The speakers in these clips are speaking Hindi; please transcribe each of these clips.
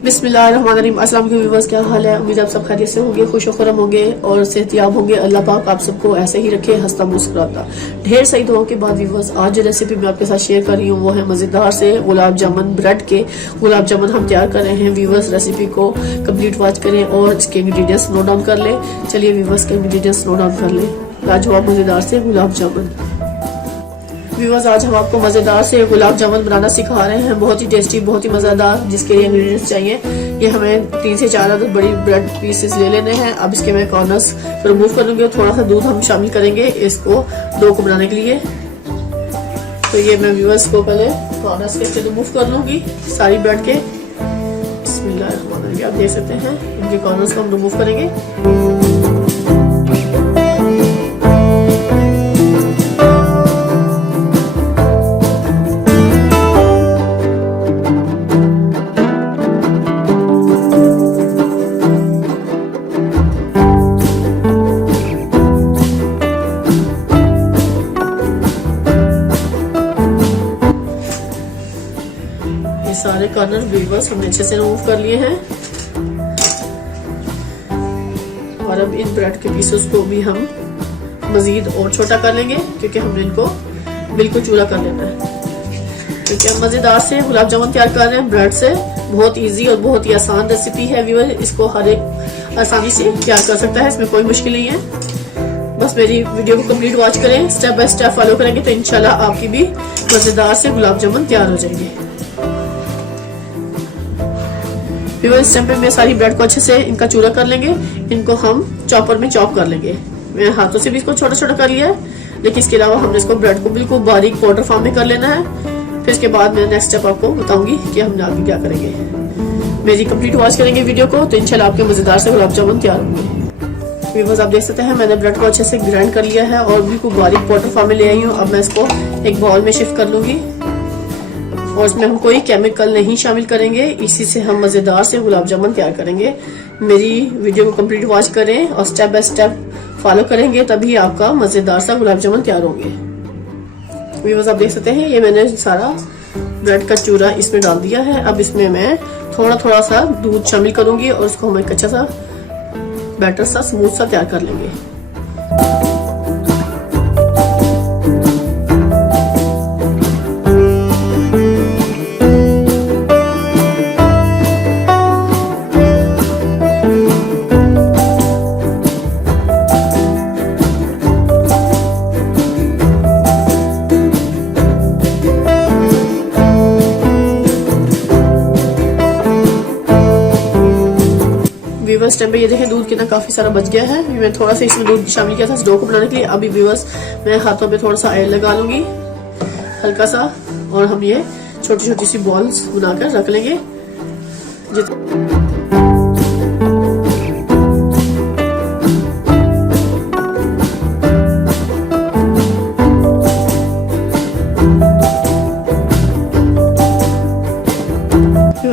बिस्मिल्लाहिर्रहमानिर्रहीम। अस्सलाम वालेकुम व्यूअर्स, क्या हाल है? उम्मीद आप सब खैरियत से होंगे, खुश खुरम होंगे और सेहतियाब होंगे। अल्लाह पाक आप सबको ऐसे ही रखे, हंसता मुस्कुराता। ढेर सारी दुआओं के बाद व्यूअर्स, आज जो रेसिपी मैं आपके साथ शेयर कर रही हूँ वो है मज़ेदार से गुलाब जामुन। ब्रेड के गुलाब जामुन हम तैयार कर रहे हैं व्यूअर्स। रेसिपी को कंप्लीट वॉच करें और इसके इंग्रेडिएंट्स नोट डाउन कर लें। चलिए व्यूअर्स के इंग्रेडिएंट्स नोट डाउन कर लें। लाजवाब मज़ेदार से गुलाब जामुन। व्यूअर्स, आज हम आपको मज़ेदार से गुलाब जामुन बनाना सिखा रहे हैं, बहुत ही टेस्टी, बहुत ही मज़ेदार। जिसके लिए इंग्रेडिएंट्स चाहिए, ये हमें 3 से 4 अदद बड़ी ब्रेड पीसेस ले लेने हैं। अब इसके मैं कॉर्नर्स रिमूव कर लूंगी और थोड़ा सा दूध हम शामिल करेंगे इसको डो को बनाने के लिए। तो ये मैं व्यूअर्स को पहले कॉर्नर्स के रिमूव कर लूंगी सारी ब्रेड के। बिस्मिल्लाहिर्रहमानिर्रहीम, आप देख सकते हैं इनके कॉर्नर्स को हम रिमूव करेंगे। सारे कॉर्नर व्यूअर्स हमने अच्छे से रिमूव कर लिए हैं और अब इन ब्रेड के पीसेस को भी हम मजीद और छोटा कर लेंगे, क्योंकि हमने इनको बिल्कुल चूरा कर लेना है। क्योंकि हम मजेदार से गुलाब जामुन तैयार कर रहे हैं ब्रेड से। बहुत इजी और बहुत ही आसान रेसिपी है व्यूअर, इसको हर एक आसानी से तैयार कर सकता है, इसमें कोई मुश्किल नहीं है। बस मेरी वीडियो को कंप्लीट वॉच करें, स्टेप बाय स्टेप फॉलो करेंगे तो इंशाल्लाह आपकी भी मजेदार से गुलाब जामुन तैयार हो जाएंगे। इस टाइम पे मैं सारी ब्रेड को अच्छे से इनका चूरा कर लेंगे। इनको हम चॉपर में चॉप कर लेंगे। मैं हाथों से भी इसको छोटा छोटा कर लिया है, लेकिन इसके अलावा हमने इसको ब्रेड को बिल्कुल बारीक पाउडर फॉर्म में कर लेना है। फिर इसके बाद मैं नेक्स्ट स्टेप आपको बताऊंगी कि हम आगे क्या करेंगे। मेरी कंप्लीट वॉच करेंगे वीडियो को तो इंशाल्लाह आपके मजेदार से गुलाब जामुन तैयार होंगे। व्यूअर्स, आप देख सकते हैं मैंने ब्रेड को अच्छे से ग्राइंड कर लिया है और बिल्कुल बारीक पाउडर फॉर्म में ले आई हूँ। अब मैं इसको एक बाउल में शिफ्ट कर लूंगी और इसमें हम कोई केमिकल नहीं शामिल करेंगे। इसी से हम मजेदार से गुलाब जामुन तैयार करेंगे। मेरी वीडियो को कंप्लीट वॉच करें और स्टेप बाय स्टेप फॉलो करेंगे, तभी आपका मजेदार सा गुलाब जामुन तैयार होंगे। व्यूअर्स, आप देख सकते हैं ये मैंने सारा ब्रेड का चूरा इसमें डाल दिया है। अब इसमें मैं थोड़ा थोड़ा सा दूध शामिल करूंगी और उसको हम एक अच्छा सा बैटर सा स्मूथ सा तैयार कर लेंगे। व्यूअर्स, टाइम पे ये देखें दूध कितना काफी सारा बच गया है। मैं थोड़ा सा इसमें दूध शामिल किया था इस डो को बनाने के लिए। अभी व्यूअर्स मैं हाथों पे थोड़ा सा ऑयल लगा लूंगी हल्का सा, और हम ये छोटी छोटी सी बॉल्स बनाकर रख लेंगे।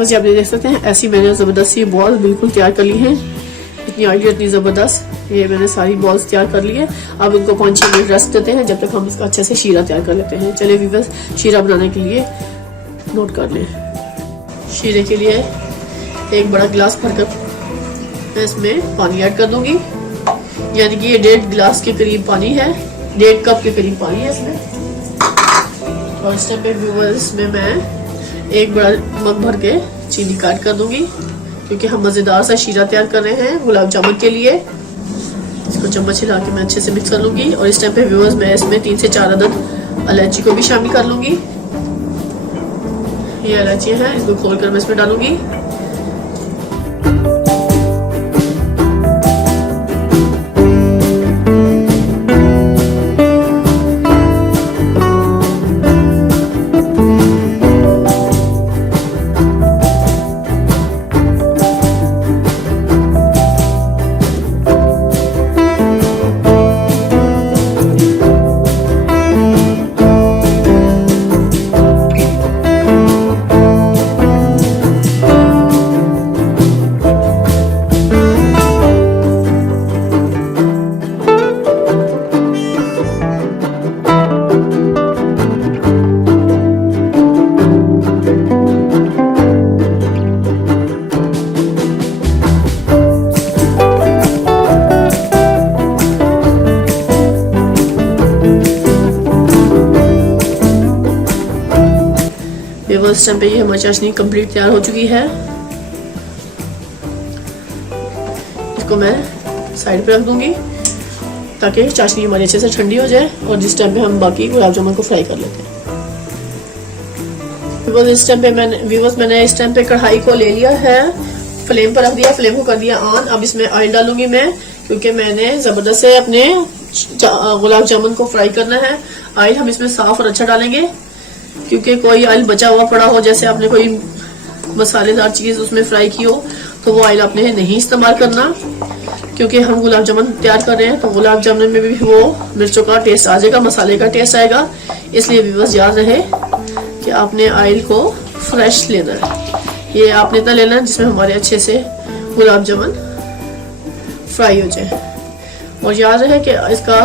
आप देख सकते हैं ऐसी मैंने जबरदस्त सी बॉल बिल्कुल तैयार कर ली है। इतनी आइडिया, इतनी जबरदस्त ये मैंने सारी बॉल्स तैयार कर ली है। अब इनको 5-6 मिनट रेस्ट देते हैं जब तक हम इसका अच्छे से शीरा तैयार कर लेते हैं। चलिए व्यूअर्स, शीरा बनाने के लिए नोट कर लें। शीरे के लिए एक बड़ा गिलास भरकर मैं इसमें पानी ऐड कर दूंगी, यानी कि ये 1.5 गिलास के करीब पानी है, 1.5 कप के करीब पानी है इसमें। और इस टाइम पे व्यूअर्स में मैं एक बड़ा मग भर के चीनी काट कर दूंगी, क्योंकि हम मजेदार सा शीरा तैयार कर रहे हैं गुलाब जामुन के लिए। इसको चम्मच हिला के मैं अच्छे से मिक्स कर लूंगी। और इस टाइम पे व्यूअर्स मैं इसमें 3 से 4 अदद इलायची को भी शामिल कर लूंगी। ये इलायचियां हैं, इसको खोलकर मैं इसमें डालूंगी। इस टाइम पे ये हमारी चाशनी कंप्लीट तैयार हो चुकी है। इसको मैं साइड पे रख दूंगी ताकि चाशनी हमारी अच्छे से ठंडी हो जाए और जिस टाइम पे हम बाकी गुलाब जामुन को फ्राई कर लेते हैं। मैंने इस टाइम पे कढ़ाई को ले लिया है, फ्लेम पर रख दिया, फ्लेम को कर दिया ऑन। अब इसमें ऑयल डालूंगी मैं, क्योंकि मैंने जबरदस्त से अपने गुलाब जामुन को फ्राई करना है। ऑयल हम इसमें साफ और अच्छा डालेंगे, क्योंकि कोई ऑयल बचा हुआ पड़ा हो, जैसे आपने कोई मसालेदार चीज उसमें फ्राई की हो, तो वो ऑयल आपने नहीं इस्तेमाल करना, क्योंकि हम गुलाब जामुन तैयार कर रहे हैं तो गुलाब जामुन में भी वो मिर्चों का टेस्ट आ जाएगा, मसाले का टेस्ट आएगा। इसलिए भी बस याद रहे कि आपने ऑयल को फ्रेश लेना है, ये आपने इतना लेना है जिसमें हमारे अच्छे से गुलाब जामुन फ्राई हो जाए। और याद रहे कि इसका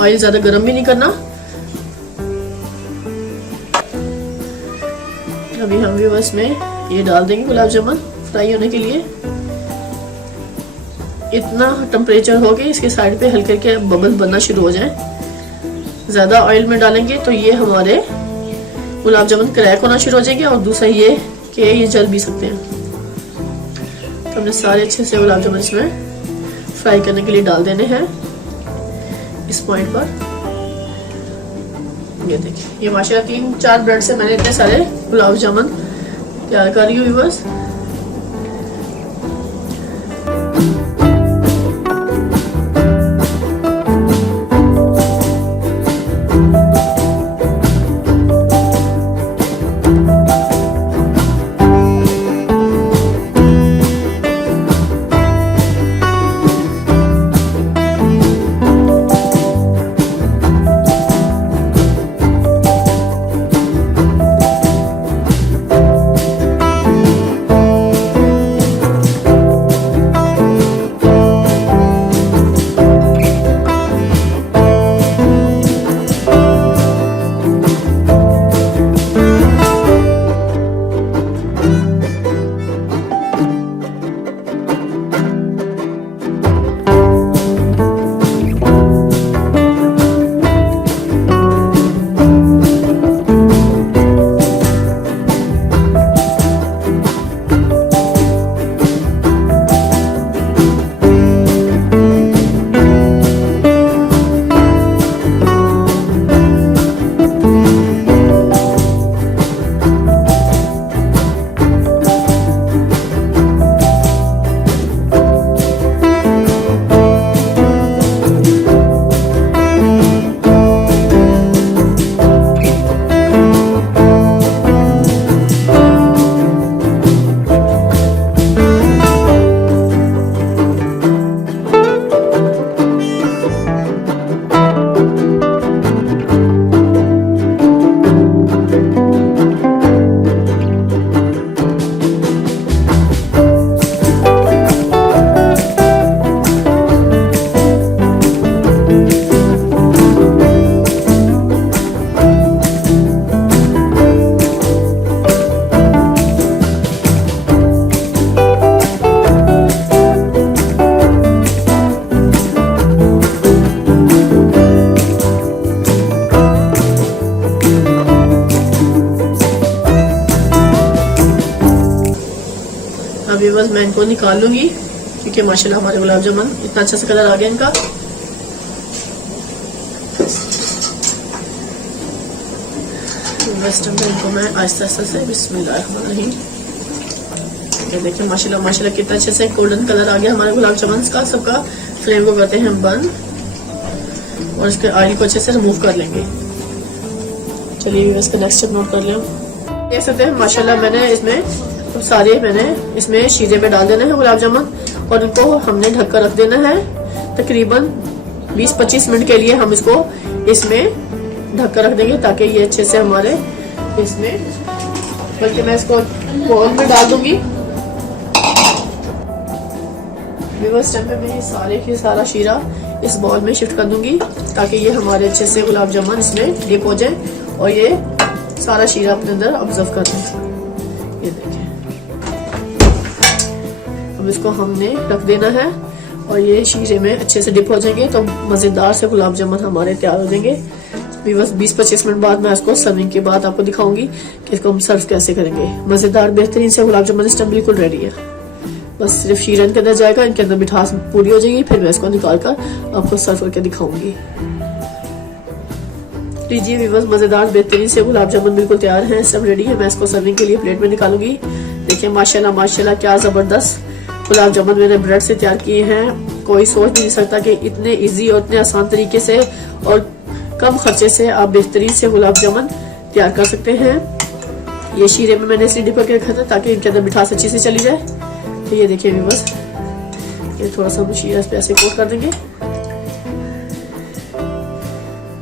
ऑयल ज्यादा गर्म भी नहीं करना। अभी हम भी बस में ये डाल देंगे गुलाब जामुन फ्राई होने के लिए। इतना टेम्परेचर हो कि इसके साइड पे हल्के हल्के बबल बनना शुरू हो जाए। ज्यादा ऑयल में डालेंगे तो ये हमारे गुलाब जामुन क्रैक होना शुरू हो जाएंगे, और दूसरा ये कि ये जल भी सकते हैं। तो हमने सारे अच्छे से गुलाब जामुन इसमें फ्राई करने के लिए डाल देने हैं इस पॉइंट पर। ये देखिए, ये माशाल्लाह 3-4 ब्रेड से मैंने इतने सारे गुलाब जामुन तैयार कर रही हूँ बस। अभी बस मैं इनको निकाल लूंगी, क्योंकि माशाल्लाह हमारे गुलाब जामुन इतना अच्छा सा कलर आ गया इनका। वेस्ट इनको मैं आहिस्ता आहिस्ता से बिस्मिल्लाहिर्रहमानिर्रहीम, ये देखिए माशाल्लाह माशाल्लाह कितना अच्छे से गोल्डन कलर आ गया हमारे गुलाब जामुन का। सबका फ्लेम को करते हैं बंद और इसके ऑयल को अच्छे से रिमूव कर लेंगे। चलिए इसका नेक्स्ट स्टेप नोट कर लें। देख सकते हैं माशाल्लाह मैंने इसमें शीरे में डाल देना है गुलाब जामुन, और इनको हमने ढक कर रख देना है तकरीबन 20-25 मिनट के लिए। हम इसको इसमें ढक कर रख देंगे ताकि ये अच्छे से हमारे इसमें, बल्कि मैं इसको बोल में डाल दूंगी। इस टाइम पे मैं सारा शीरा इस बॉल में शिफ्ट कर दूंगी ताकि ये हमारे अच्छे से गुलाब जामुन इसमें डिप हो जाए और ये सारा शीरा अपने अंदर ऑब्जर्व कर दें। ये देखिए, अब इसको हमने रख देना है और ये शीरे में अच्छे से डिप हो जाएंगे तो मजेदार से गुलाब जामुन हमारे तैयार हो जाएंगे। बस 20-25 मिनट बाद मैं इसको सर्विंग के बाद आपको दिखाऊंगी कि इसको हम सर्व कैसे करेंगे। मजेदार बेहतरीन से गुलाब जामुन इस टाइम बिल्कुल रेडी है। बस सिर्फ शीरन के अंदर जाएगा, इनके अंदर मिठास पूरी हो जाएगी, फिर मैं इसको निकाल कर आपको सर्व करके दिखाऊंगी। लीजिए व्यूअर्स, मजेदार बेहतरीन से गुलाब जामुन बिल्कुल तैयार हैं, सब रेडी है। मैं इसको सर्विंग के लिए प्लेट में निकालूंगी। देखिए माशाल्लाह माशाल्लाह क्या जबरदस्त गुलाब जामुन मैंने ब्रेड से तैयार किए हैं। कोई सोच नहीं सकता कि इतने इजी और इतने आसान तरीके से और कम खर्चे से आप बेहतरीन से गुलाब जामुन तैयार कर सकते हैं। ये शीरे में मैंने इसलिए डिप करके रखा था ताकि इनके अंदर मिठास अच्छी से चली जाए। तो ये देखिए व्यूअर्स, ये थोड़ा सा हम शीरा इस पे ऐसे कोट कर देंगे।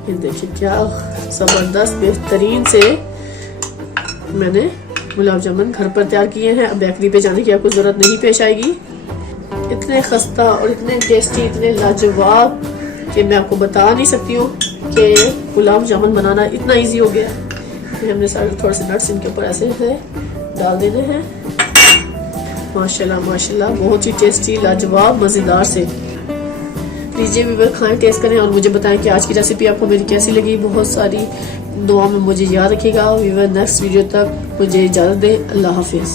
ये देखिए क्या जबरदस्त बेहतरीन से मैंने गुलाब जामुन घर पर तैयार किए हैं। अब बेकरी पे जाने की आपको जरूरत नहीं पेश आएगी। इतने खस्ता और इतने टेस्टी, इतने लाजवाब कि मैं आपको बता नहीं सकती हूँ कि गुलाब जामुन बनाना इतना इजी हो गया। हमने सारे थोड़े से नट्स इनके ऊपर ऐसे है डाल देने हैं। माशाल्लाह माशाल्लाह बहुत ही टेस्टी लाजवाब मजेदार से। लीजिए व्यूअर, खाएं, टेस्ट करें और मुझे बताएं कि आज की रेसिपी आपको मेरी कैसी लगी। बहुत सारी दुआ में मुझे याद रखिएगा। व्यूअर नेक्स्ट वीडियो तक मुझे इजाजत दें। अल्लाह हाफिज।